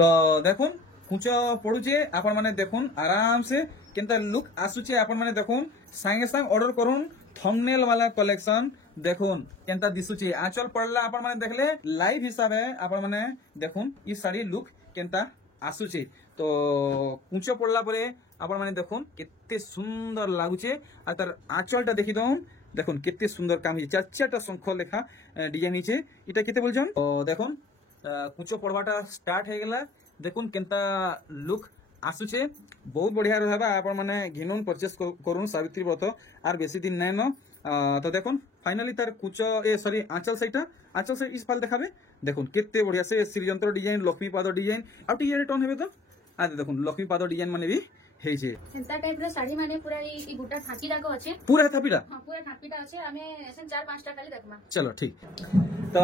तो देखुन कुछ पड़ुचे आपण माने देखुन आराम से केनता लुक आसुचे आपण माने देखुन संगे संग ऑर्डर करुन थंबनेल वाला कलेक्शन देखुन केनता दिसुचे आंचल पड़ला आपण माने देखले लाइव हिसाब है आपण माने देखुन ई साड़ी लुक केनता आसुचे। तो कुछ पड़ला परे आपण माने देखुन केते सुंदर लागुचे आ तार आंचलटा देखि दउन देखुन केते सुंदर काम ही चार चारटा शंख लेखा डिजाइन हिचे इटा केते बोलछन। तो देखुन कुछ पड़वाटा स्टार्ट हो गला देखुन केनता लुक आसुचे बहुत बढ़िया रहबा आपण माने घिनुन परचेस करूँ सावित्री व्रत आर बेसी दिन नै न। तो देखुन फाइनली तार कुछ ए सॉरी आंचल से इस फाल देखाबे देखुन केते बढ़िया से श्रीयंत्र डिजाइन लक्ष्मी पाद डिजाइन आ टिए टर्न हेबे तो आ देखुन लक्ष्मी पाद डिजाइन माने भी हे छे सेंता टाइप रे साड़ी माने पूरा ई गुटा थापी जाको अछि पूरा थापीटा हां पूरा थापीटा अछि हमें एसन 4-5 टा खाली देखमा। चलो ठीक तो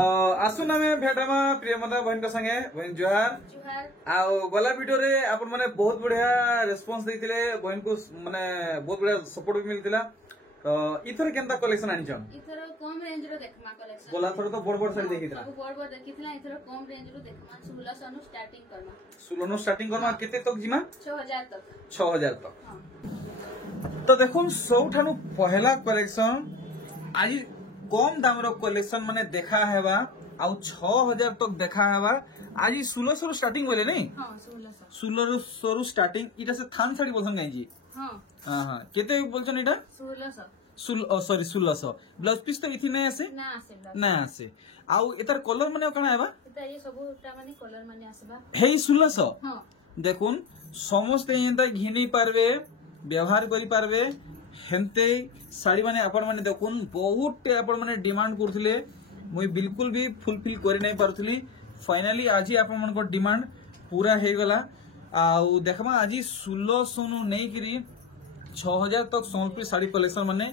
आसुन हमें भेटामा प्रियमदा बहन का संगे बहन जोहार आ गला वीडियो रे आपण माने बहुत बढ़िया रिस्पांस देथिले बहन को माने बहुत बढ़िया सपोर्ट भी मिलतिला। तो इथर केनता कलेक्शन आनिछन इथर कम रेंज रो देखमा कलेक्शन गोला थोड़ा तो बड़ बड़ साड़ी देखितला सब बड़ देखितला इथर कम रेंज रो देखमा 1600 नु स्टार्टिंग करमा 16 नु स्टार्टिंग करमा केते तक जिमा 6000 तक हां। तो देखुन सबठानु पहला कलेक्शन आज कम दाम रो कलेक्शन माने देखा हेबा आ 6000 तक देखा हेबा आज 1600 स्टार्टिंग बोले नहीं हां 1600 स्टार्टिंग इटा से थान साड़ी बोलसन गाई जी हां हां केते बोलछन इटा 1600 ब्लाउज पीस तो इथि नै आसे ना आसे आउ एतार कलर माने कना हेबा एता ये सब टा माने कलर माने आसेबा हे 1600 हां देखुन समस्त एंता घिनी पारबे व्यवहार करि पारबे हेंते साड़ी माने आपण माने देखुन बहुत आपण माने डिमांड करथिले मुई बिल्कुल भी फुलफिल करि नै पारथली फाइनली आज आपण मन को डिमांड पूरा हे गला आउ देखमा आज 1600 नु नै करी 6000 तक सोनपुरी साड़ी कलेक्शन माने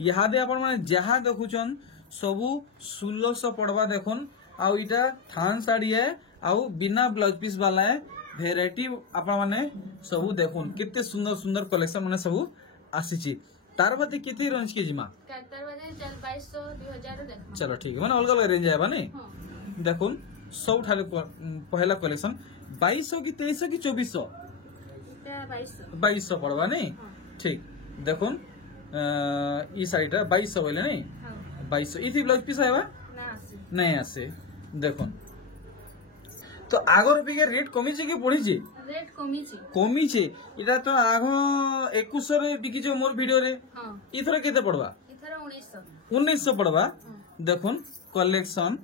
यहादे आपण माने जहा देखुचन सबु 1600 पड़वा देखुन आउ इटा थान साड़ी है आउ बिना ब्लाउज पीस वाला है भेराइटी आपण माने सबु देखुन कितने सुंदर सुंदर कलेक्शन माने सबु आसीची तार बाते कितनी रेंज के जिमा तार बाते 2200 2000 देखमा। चलो ठीक है माने अलग अलग रेंज आबा नहीं देखुन सब ठाले पहला कलेक्शन 2200 की 2300 की 2400 2200 पड़वा नहीं ठीक देखुन ई साड़ीटा 2200 बोले नहीं 2200 इथि ब्लाउज पीस आबा नहीं आसे देखुन। तो आगर अपेक्षा रेट कमी कि बढ़ी रेट कमी इटा तो आग 2100 रे बिकी जो मोर वीडियो रे इथर केते पड़वा इथर 1900 पड़वा देखुन कलेक्शन।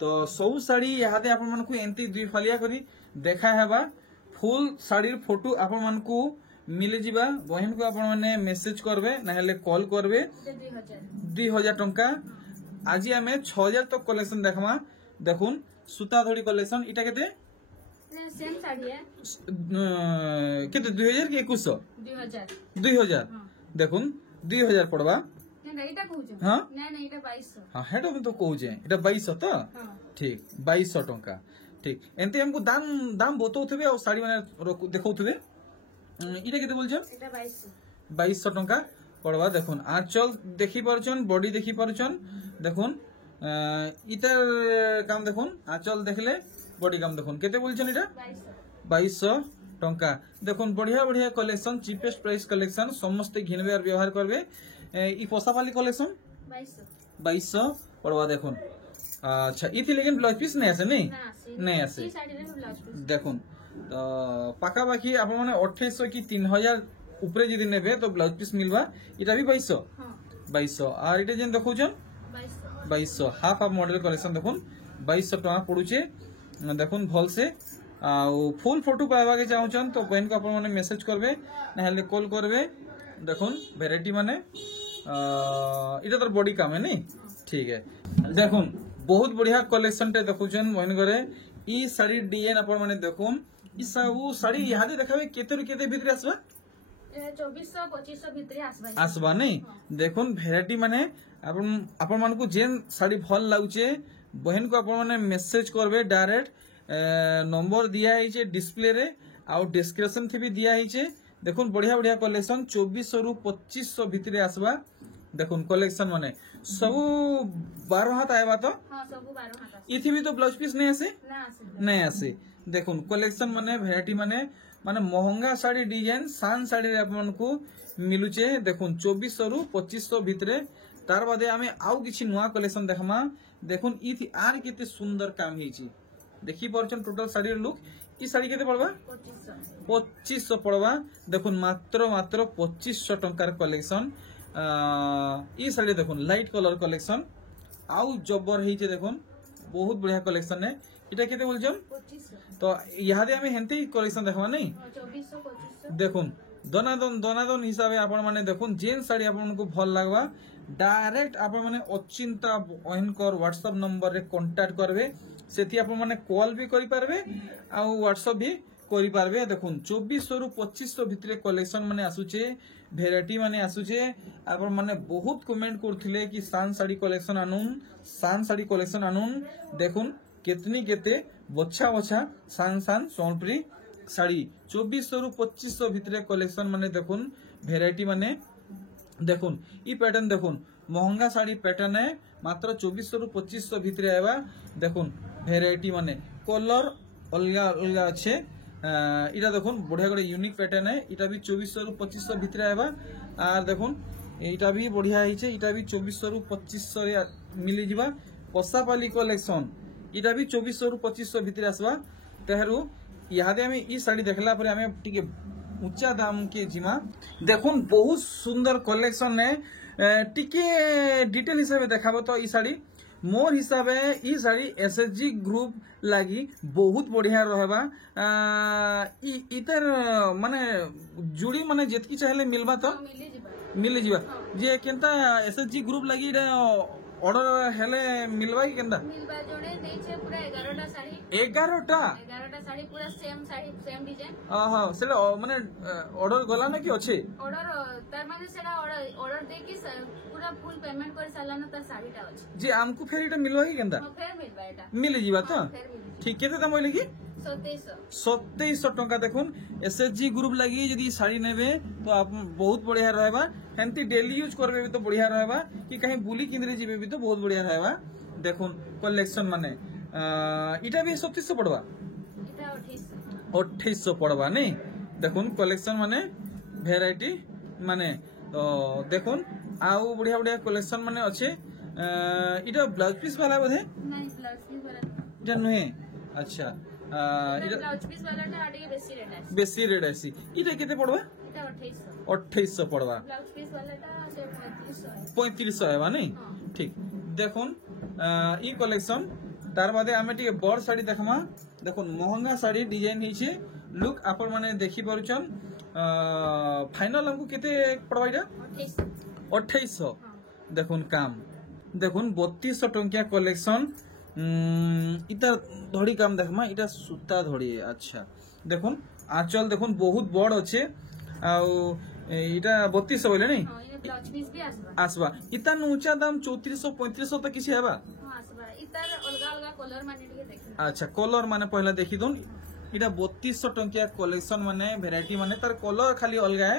तो सब साड़ी यहादे आपण मन को एंती दुई फालिया करी देखा हेबा फुल साड़ी फोटो आपण मन को मिले जिबा बहन को आपण माने मेसेज करबे ना हेले कॉल करबे 2000 टंका आज हमें 6000 तक कलेक्शन देखमा देखुन सूता धड़ी कलेक्शन इटा केते सेम साड़ी है केते 2000 की 2100 देखुन 2000 पड़वा एटा कहू हां ना एटा 2200 हां हेडो तो कहू जे एटा 2200 तो ठीक 2200 टंका ठीक एंते हमको दाम बतौथबे और साड़ी माने देखौथबे इटा केते बोलछन एटा 2200 टंका पड़वा देखुन आंचल देखि परछन बॉडी देखि परछन देखुन इतर काम देखुन आंचल देखले बॉडी काम देखुन केते बोलछन इटा 2200 टंका देखुन बढ़िया बढ़िया कलेक्शन चीपेस्ट प्राइस कलेक्शन समस्त घिनबे और व्यवहार करबे ई पोसापाली कलेक्शन 2200 पड़वा देखुन। अच्छा इथि लेकिन ब्लाउज पीस नै आसे नहीं आसे देखुन तो पाखा पाखी आपण माने 2800 की 3000 ऊपर जदी नेबे तो ब्लाउज पीस मिलबा इटा भी 2200 आर इटा जेन देखौछन 2200 हाफ मॉडल कलेक्शन देखुन 2200 टका पड़ुचे देखुन भल से आ फुल फोटो पावा के चाहछन तो बहन को आपण माने मेसेज करबे ना हेले कॉल करबे देखुन वेराइटी माने इटा तो बॉडी काम है नहीं ठीक है देखुन बहुत बढ़िया कलेक्शन टे देखुछन बहन घरे ई साड़ी डिजाइन आपण माने देखुन ई सब साड़ी यहादे देखाबे केते केते भीतर आसबा 2400-2500 भीतर आसबा नहीं देखुन वेराइटी माने आपण मान को जेन साड़ी भल लागुचे बहन को आपण माने मेसेज करबे डायरेक्ट नंबर दिया है डिस्प्ले रे आउ डिस्क्रिप्शन थी भी दिया है देखुन बढ़िया बढ़िया कलेक्शन 2400 रु 2500 भीतर आसबा देखुन कलेक्शन माने सब 12 हाथ आएबा तो हां सब 12 हाथ इथि भी तो ब्लाउज पीस नहीं आसे ना नहीं आसे देखुन कलेक्शन माने भेराइटी माने माने महंगा साड़ी डिजाइन सान साड़ी रे आपन को मिलुचे देखुन 2400 रु 2500 भितरे तार बादे आमे आउ किछि नुवा कलेक्शन देखमा देखुन इथि आर केते सुंदर काम हेछि देखि परछन टोटल साड़ी रे लुक ई साड़ी केते पड़बा 2500 पड़बा देखुन मात्र 2500 टंकार कलेक्शन ई साड़ी देखुन लाइट कलर कलेक्शन आउ जबर हेछि देखुन बहुत बढ़िया कलेक्शन है इटा केते बोलछन 2500 तो यादे हमें हेंती कलेक्शन देखबा नै 2400 2500 देखुन दनादन हिसाब से आपण माने देखुन जेन साड़ी आपण को भल लागबा डायरेक्ट आपण माने अचिंता अहिनकर व्हाट्सएप नंबर रे कांटेक्ट करबे सेति आपण माने कॉल भी करि पारबे आ व्हाट्सएप भी करि पारबे देखुन 2400 रु 2500 भितरे कलेक्शन माने आसुचे भेराइटी माने आसुचे आपण माने बहुत कमेंट करथिले कि सान साड़ी कलेक्शन आनुन सान साड़ी कलेक्शन आनुन देखुन केतनी केते बच्छा बच्छा सान सोनपुरी साड़ी 2400 रु 2500 भितरे कलेक्शन माने देखुन भेराइटी माने देखुन ई पैटर्न देखुन महंगा साड़ी पैटर्न है मात्र 2400 रु 2500 भितरे आबा देखुन भेराइटी माने कलर अलगा अलगा अच्छे इटा देखुन बढ़िया गड़े यूनिक पैटर्न है इटा भी 2400 रु 2500 भितरे आबा आर देखुन इटा भी बढ़िया हिचे इटा भी 2400 रु 2500 रे मिली जिबा पसापाली कलेक्शन इटा भी 2400 रु 2500 भितरे आसबा तेहरू यादे हमें ई साड़ी देखला पर हमें टिके ऊंचा दाम के जिमा देखुन बहुत सुंदर कलेक्शन है टिके डिटेल हिसाब से देखाबो तो ई साड़ी मोर हिसाब है ई साड़ी एसएचजी ग्रुप लागी बहुत बढ़िया रहबा इतर माने जुड़ी माने जेतकी चाहले मिलबा तो मिली जिबा जे केनता एसएचजी ग्रुप लागी ऑर्डर हेले मिलबा कि केनता मिलबा जोड़े देछे पूरा 11टा साड़ी 11टा साड़ी पूरा सेम डिजाइन हां सेला माने ऑर्डर गला ना कि अछि ऑर्डर तार माने सेला ऑर्डर दे के पूरा फुल पेमेंट कर साला ना तार साड़ीटा अछि जी हमको फेर इटा मिलवा कि केनता फेर मिलबा एटा मिली जिबा तो ठीक केते दाम होइले कि 2700 टंका देखुन एसएचजी ग्रुप लगी यदि साड़ी नेबे तो आप बहुत बढ़िया रहबा हेंती डेली यूज करबे भी तो बढ़िया रहबा कि कहीं बुली किंदरे जीबे भी तो बहुत बढ़िया रहबा देखुन कलेक्शन माने इटा भी 2700 पड़वा इटा 2800 पड़वा नहीं देखुन कलेक्शन माने वेराइटी माने तो देखुन आउ बढ़िया बढ़िया कलेक्शन माने अच्छे इटा ब्लाउज पीस वाला बोधे नहीं ब्लाउज पीस वाला इटा नहे अच्छा ब्लाउज पीस वाला टा आटे बेसी रेट आसी इटा केते पड़वा इटा 2800 पड़वा ब्लाउज पीस वाला टा से 3500 है नहीं ठीक देखुन ई कलेक्शन तार बादे आमे टिके बड़ साड़ी देखमा देखुन महंगा साड़ी डिजाइन हिचे लुक आपण माने देखि परुचन फाइनल हमको केते पड़वा इटा 2800 देखुन काम देखुन 3200 टंकिया कलेक्शन इता धड़ी काम देखमा इटा सूता धड़ी अच्छा देखुन आंचल देखुन बहुत बड़ अच्छे इटा 3200 बोले नहीं ब्लाउज पीस भी आसबा इता ऊंचा दाम 3400 3500 तक किसी हेबा आसबा इतार अलगा अलगा कलर माने टिके देखि अच्छा कलर माने पहला देखि दोन इटा 3200 टंकिया कलेक्शन माने वेराइटी माने तार कलर खाली अलगा है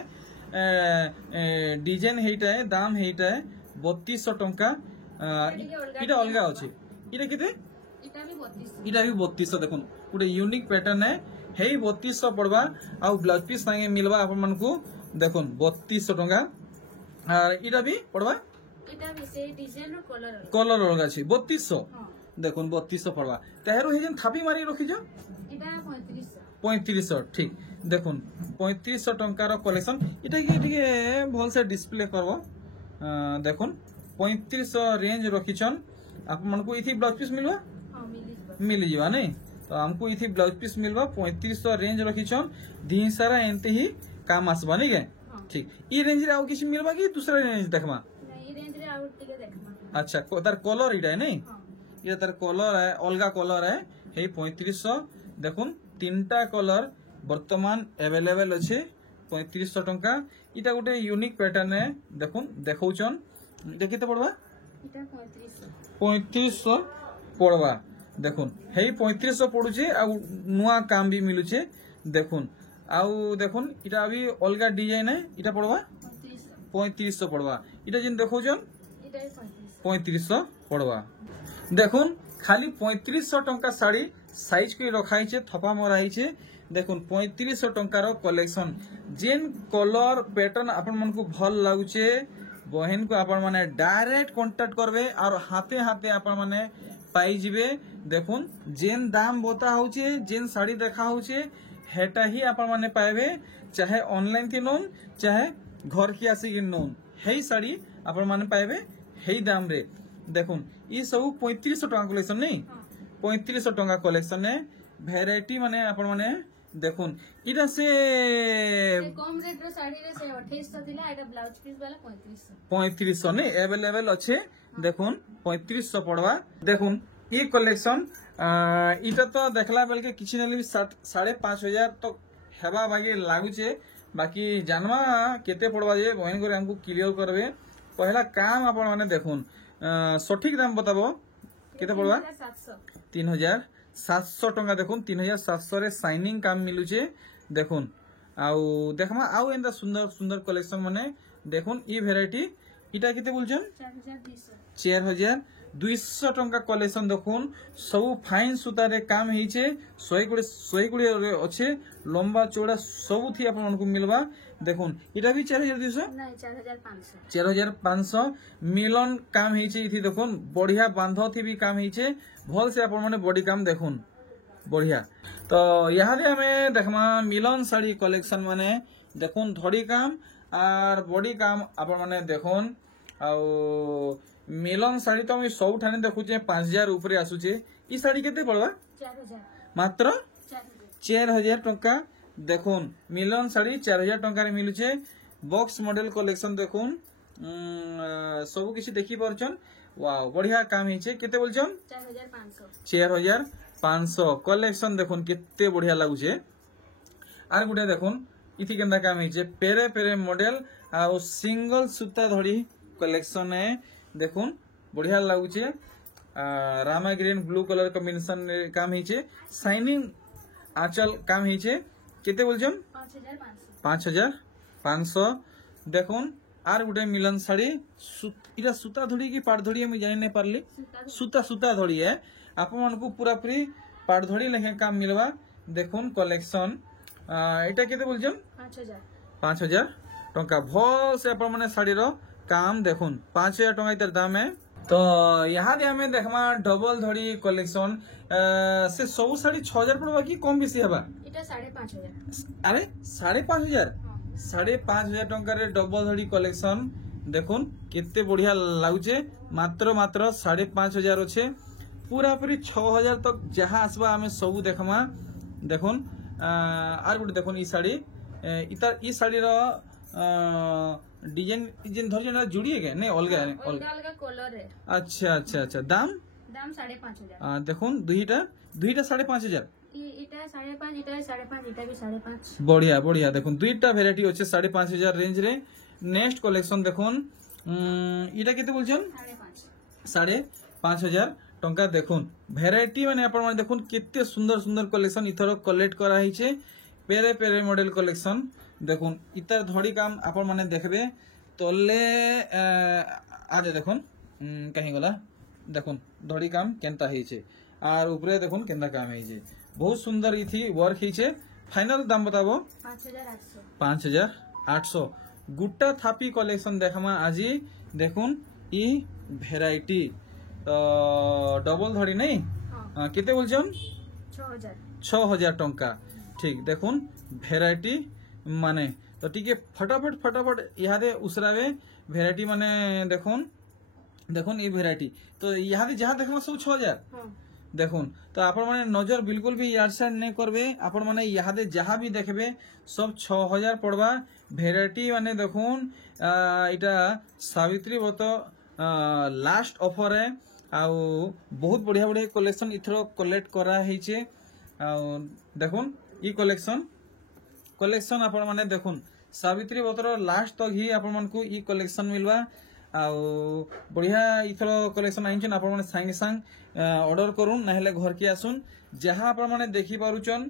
डिजाइन हेटा है दाम हेटा है 3200 टंका इटा अलगा अछि इटा केते इटा भी 3200 देखुन पुरे यूनिक पैटर्न है हेई 3200 पड़वा आ ब्लाउज पीस संगे मिलबा आपन मन को देखुन 3200 टंका और इटा भी पड़वा इटा भी से डिजाइन और कलर अलगा छी 3200 देखुन 3200 पड़वा तेहरो हे जन थापी मारी रखि जो इटा 3500 ठीक देखुन 3500 टंका रो कलेक्शन इटा के भल से डिस्प्ले करबो देखुन 3500 रेंज रखिछन आप मन को इथि ब्लाउज पीस मिलबा मिली जीवा नहीं तो हमको इथि ब्लाउज पीस मिलबा 3500 रेंज रखिछन दी सारा एंते ही काम आसबा नहीं के ठीक ई रेंज रे आउ किछ मिलबा कि दूसरा रेंज देखमा नहीं रेंज रे आउ टिके देखमा अच्छा तार कलर इटा है नहीं ये तार कलर है अलगा कलर है हे 3500 देखुन तीनटा कलर वर्तमान अवेलेबल अछि 3500 टंका इटा गोटे यूनिक पैटर्न है देखुन देखौचन देखिते पड़बा इटा 3500 पड़वा देखुन हे 3500 पड़ुचे आ नुआ काम भी मिलुचे देखुन आउ देखुन इटा अभी अलगा डिजाइन है इटा पड़वा 3500 पड़वा इटा जिन देखौचन इटा 3500 पड़वा देखुन खाली 3500 टंका साड़ी साइज को रखाई थपा मराई देखुन 3500 टंकार कलेक्शन जेन कलर पैटर्न आपण मन को भल लगुचे बहन को आपण माने डायरेक्ट कांटेक्ट करबे और हाथे हाथे आपण माने पाई जिबे देखुन जेन दाम बता होचे जेन साड़ी देखा होचे हेटा ही आपण माने पाइबे चाहे ऑनलाइन थी नोन चाहे घर की आसिक नोन हेई साड़ी आपण माने पाइबे हेई दाम रे देखुन ई सब 3500 टका कलेक्शन नहीं 3500 टका कलेक्शन है वेराइटी माने आपण माने देखुन इटा से कम रेट रो साड़ी रे से 2800 दिला एटा ब्लाउज पीस वाला 3500 नहीं अवेलेबल अच्छे देखुन 3500 पड़वा देखुन ये कलेक्शन इटा तो देखला बेल के किछि नली 5,500 तो हेबा बाकी लागुचे बाकी जानवा केते पड़वा जे बहन करे हमको क्लियर करबे पहला काम आपण माने देखुन सठिक दाम बताबो केते पड़वा 3,700 टंका देखुन 3,700 रे साइनिंग काम मिलुचे देखुन आउ देखमा आउ एंदा सुंदर सुंदर कलेक्शन माने देखुन ई वेराइटी इटा केते बोलछन 4,200 टंका कलेक्शन देखुन सब फाइन सूता रे काम हिचे 100 रे अच्छे लंबा चौड़ा सब थी आपन को मिलबा देखुन इटा भी 4,200 नहीं 4,500 मिलन काम हिचे इथि देखुन बढ़िया बांध थी भी काम हिचे भल से आपन माने बॉडी काम देखुन बढ़िया तो यहाँ दे हमें देखमा मिलन साड़ी कलेक्शन माने देखुन धड़ी काम और बॉडी काम आपन माने देखुन आउ मिलन साड़ी तो हम सब ठाने देखुचे 5,000 ऊपर आसुचे ई साड़ी केते पड़वा 4,000 मात्र 4,000 टंका देखुन मिलन साड़ी 4,000 टंका रे मिलुचे बॉक्स मॉडल कलेक्शन देखुन सब किसी देखि परछन वाओ बढ़िया काम हिचे केते बोलछन 4,500 कलेक्शन देखुन केते बढ़िया लागुचे आर गुटे देखुन इथि केंदा काम हिचे पेरे पेरे मॉडल आ सिंगल सूता धड़ी कलेक्शन है देखुन बढ़िया लगुचे रामा ग्रीन ब्लू कलर कॉम्बिनेशन काम हिचे साइनिंग आंचल काम हिचे केते बोलछन 5,500 देखुन आर गुटे मिलन साड़ी इरा सूता धड़ी की पाट धड़ी हम जानि नै पारली सूता धड़ी है आपन मन को पूरा पूरी पाट धड़ी लेखे काम मिलवा देखुन कलेक्शन एटा केते बोलछन 5,000 टंका भल से आपन माने साड़ी रो काम देखुन 5,000 टंका इतर दाम है तो यहाँ दे हमें देखमा डबल धड़ी कलेक्शन से सब साड़ी 6,000 पड़वा की कम बेसी हबा इटा 5,500 अरे 5,500 5,500 टंका रे डबल धड़ी कलेक्शन देखुन केते बढ़िया लागुचे मात्र 5,500 अच्छे पूरा पूरी 6,000 तक जहाँ आसबा हमें सब देखमा देखुन आर गुटे देखुन ई साड़ी इतर ई साड़ी रो डिजाइन जिन धरजन जुड़िए के नहीं अलगा अलगा कलर है अच्छा दाम 5,500 देखुन दुईटा 5,500 इटा 5,500 इटा 5,500 इटा भी 5,500 बढ़िया देखुन दुईटा वेराइटी अच्छे 5,500 रेंज रे नेक्स्ट कलेक्शन देखुन इटा केते बोलछन 5,500 टंका देखुन वेराइटी माने आपण माने देखुन केते सुंदर सुंदर कलेक्शन इथर कलेक्ट करा हिचे पेरे पेरे मॉडल कलेक्शन देखुन इतर धड़ी काम आपण माने देखबे तले आज देखुन कहीं गला देखुन धड़ी काम केनता हिचे आर ऊपरे देखुन केनता काम हिचे बहुत सुंदर इथि वर्क हिचे फाइनल दाम बताबो 5,800 गुट्टा थापी कलेक्शन देखमा आजी देखुन ई वेराइटी डबल धड़ी नहीं केते बोलछन 6,000 टंका ठीक देखुन वेराइटी माने तो ठीक है फटाफट यहाँ दे उसरावे वेराइटी माने देखुन ये वेराइटी तो यहाँ दे जहाँ देखमा सब 6,000 देखुन तो आपण माने नजर बिल्कुल भी यार साइड नहीं करबे आपण माने यहाँ दे जहाँ भी देखबे सब 6,000 पड़वा वेराइटी माने देखुन इटा सावित्री व्रत लास्ट ऑफर है आउ बहुत बढ़िया बढ़िया कलेक्शन इथरो कलेक्ट करा हिचे देखुन ई कलेक्शन आपण माने देखुन सावित्री व्रतर लास्ट तक ही आपण मन को ई कलेक्शन मिलवा आउ बढ़िया इथरो कलेक्शन आइछन आपण माने संगे संग ऑर्डर करूं ना हेले घर के आसुन जहां आपण माने देखि पारुचन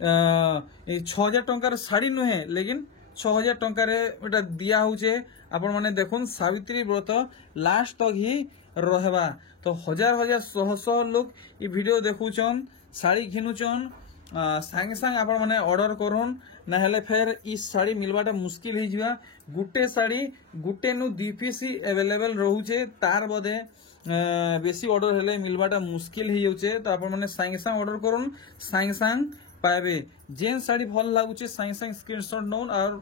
6,000 टंकार साड़ी नुहे लेकिन 6,000 टंका रे एटा दिया होचे आपण माने देखुन सावित्री व्रत लास्ट तक ही रहबा तो हजार हजार शह शह लोग ये वीडियो देखुचन शाड़ी घिनुचन सांगे सांग आपण माने ऑर्डर करूँ ना हेले फिर ई शाड़ी मिलवाटा मुश्किल हो जावा गुटे शाड़ी गुटे नु 2 पीस ही अवेलेबल रहूचे तार बदे बेसी ऑर्डर हेले मिलवाटा मुश्किल हो जाउचे तो आपण माने सांगे सांग ऑर्डर करूँ सांगे सांग पाइबे जेन शाड़ी भल लागुचे सांगे सांग स्क्रीनशॉट नोन और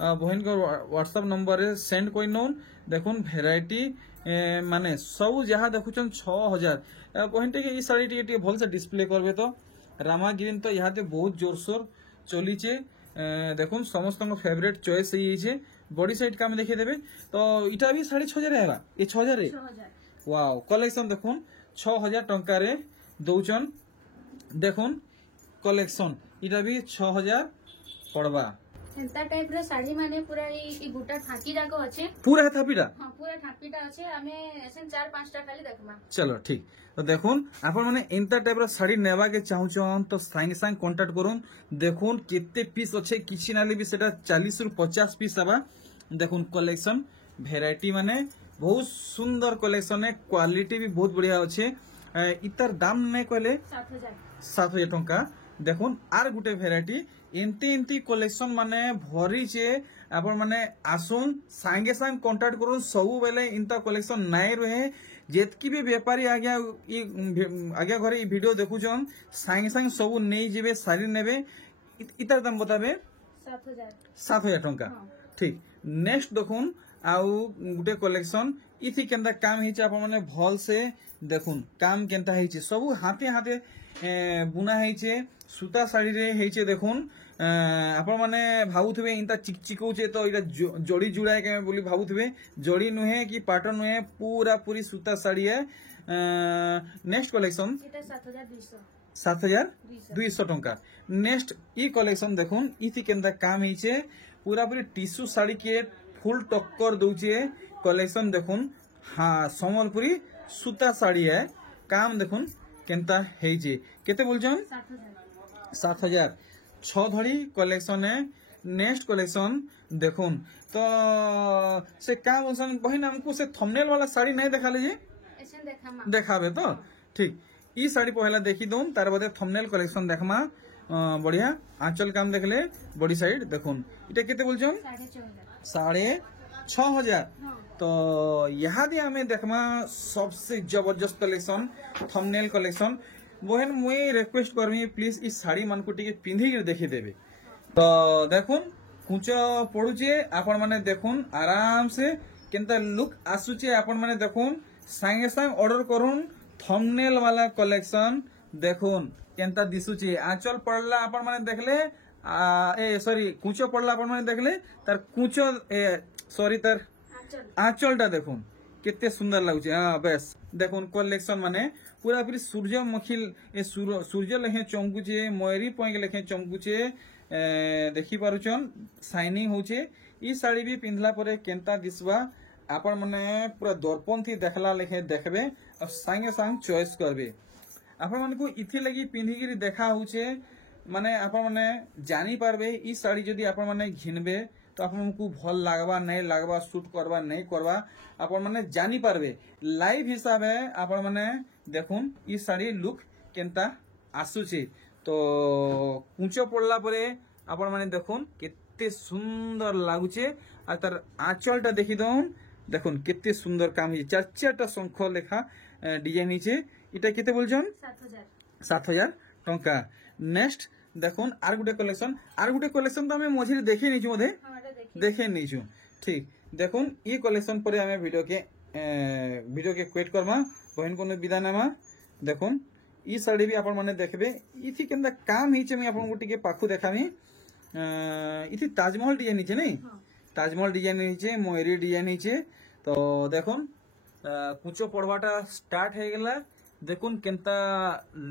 बहन को व्हाट्सएप नंबर रे सेंड कोई नोन देखुन भेराइटी माने सब जहाँ देखुचन 6000 बहन टे ई शाड़ी टे भल से डिस्प्ले करबे तो रामा ग्रीन तो यहाँ बहुत जोरसोर चलीचे देखुन समस्त फेवरेट चॉइस है बॉडी साइड काम देखे देबे तो इटा भी 6500 है ये 6000 रे वाओ कलेक्शन देखुन 6000 टंका रे दौचन देखुन कलेक्शन इटा भी 6000 पड़वा एंता टाइप रो साड़ी माने पूरा ई गुटा ठाकी जाको अछि पूरा है थापीटा हां पूरा ठाकीटा अछि हमें एसन 4-5 टा खाली देखमा चलो ठीक तो देखुन आपण माने इंता टाइप रो साड़ी नेबा के चाहूचन तो संगे संग कांटेक्ट करूँ देखुन केते पीस अच्छे किछि नाले भी सेटा 40 रु 50 पीस आबा देखुन कलेक्शन भेराइटी माने बहुत सुंदर कलेक्शन है क्वालिटी भी बहुत बढ़िया अच्छे इतर दाम नहीं कहले 7000 टंका देखुन आर गुटे भेराइटी एमती एमती कलेक्शन माने भरी छे आपण माने आसुन सांगे सांग कांटेक्ट करूँ सब बेले इंता कलेक्शन नाई रहे जेतकी भी व्यापारी आगे घरे वीडियो देखुचन सांगे सांग सब नहीं जीवे सारी नेबे इतार दाम बताबे 7000 टंका ठीक नेक्स्ट देखुन आउ गुटे कलेक्शन इथि केनता काम हिचे आपण माने भल से देखुन काम केनता हिचे सब हाथे हाथे बुना हिचे सूता साड़ी रे हिचे देखुन आपण माने भाबुथबे इंता चिकचिकौचे तो इटा जोड़ी जुड़ाए के बोली भाबुथबे जोड़ी नुहे कि पाटन नुहे पूरा पूरी सूता साड़ी है नेक्स्ट कलेक्शन 7200 टंका नेक्स्ट ई कलेक्शन देखुन इथि केनता काम हिचे पूरा पूरी टिश्यू साड़ी के फुल टक्कर दउचे कलेक्शन देखुन हाँ संबलपुरी सूता साड़ी है काम देखुन केनता हेजे केते बोलछन 7000 6 धड़ी कलेक्शन है नेक्स्ट कलेक्शन देखुन तो से काम बोलछन बहिन हमको से थंबनेल वाला साड़ी नहीं देखा लीजिए देखाबे तो ठीक ई साड़ी पहला देखी दउन तार बदे थंबनेल कलेक्शन देखमा बढ़िया आंचल काम देखले बॉडी साइड देखुन इटा केते बोलछन 6500 तो यहाँ दी हमें देखमा सबसे जबरदस्त कलेक्शन थंबनेल कलेक्शन बहन मुई रिक्वेस्ट करमी प्लीज इस साड़ी मान को टिके पिंधी के देखि देबे तो देखुन कुछ पड़ुचे आपण माने देखुन आराम से केनता लुक आसुचे आपण माने देखुन संगे संग ऑर्डर करूँ थंबनेल वाला कलेक्शन देखुन केनता दिसुचे आंचल पड़ला आपण माने देखले ए सॉरी कुचो पड़ला आपण माने देखले तार कुचो सॉरी तार आंचलटा देखुन केते सुंदर लागुचे हां बस देखुन कलेक्शन माने पूरा पूरी सूर्यमुखी सूर्य लेखे चमकुचे मयूरी पॉइंट लेखे चमकुचे देखि पारुचन शाइनिंग होचे ई साड़ी भी पिंधला परे केनता दिसवा आपण माने पूरा दर्पण थी देखला लेखे देखबे और संगे संग चॉइस करबे आपण माने को इथि लगी पिंधी गिरी देखा होचे माने आपण माने जानी पारबे ई साड़ी जदी आपण माने घिनबे तो आपको भल लागबा नहीं लागबा शूट करबा नहीं करबा आपण माने जानी पारबे लाइव हिसाब है आपण माने देखुन ई साड़ी लुक केनता आसुचे तो कुंचो पड़ला परे आपण माने देखुन केते सुंदर लागुचे आ तार आंचलटा देखि दउन देखुन केते सुंदर काम है 4-4टा शंख लेखा डिजाइन हिचे इटा केते बोलछन 7000 टंका नेक्स्ट देखुन आर गुटे कलेक्शन तो हमें मझे देखे नहीं बोधे देखे नहीं छु ठीक देखुन ई कलेक्शन पर हमें वीडियो के क्वेट करमा बहन को विदा नामा देखुन ई साड़ी भी आपण माने देखबे इथि केनदा काम हिचे मैं आपण गुटी के पाखु देखामी इथि ताजमहल डिजाइन हिचे नहीं ताजमहल डिजाइन हिचे मयूरी डिजाइन हिचे तो देखुन कुचो पड़वाटा स्टार्ट हो गला देखुन केनता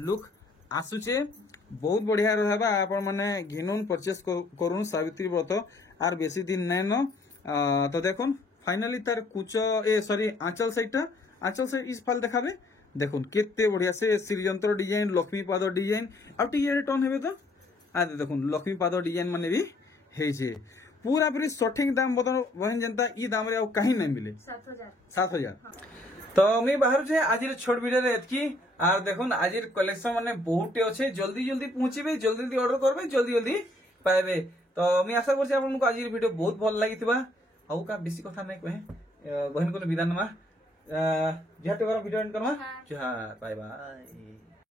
लुक आसुचे बहुत बढ़िया रहबा आपण माने घिनुन परचेस करूँ सावित्री व्रत आर बेसी दिन नै न तो देखुन फाइनली तार कुचो ए सॉरी आंचल साइड इस फाल देखाबे देखुन केते बढ़िया से श्रीयंत्र डिजाइन लक्ष्मी पाद डिजाइन आ टिके टर्न हेबे तो आ देखुन लक्ष्मी पाद डिजाइन माने भी हेजे पूरा पूरी सठिक दाम बदन बहन जनता ई दाम रे आ कहीं नहीं मिले 7000 तो मैं बाहर छे आज छोट वीडियो रे एतकी आर देखुन आज कलेक्शन माने बहुत अच्छे जल्दी जल्दी पहुंचबे जल्दी जल्दी ऑर्डर करबे जल्दी जल्दी पाइबे। तो मैं आशा करछि आपनको आज वीडियो बहुत भल लागितबा आउ का बेसी कथा नै कहे बहन को विदान मा जेहाटे वीडियो एंड करमा हाँ। Bye bye.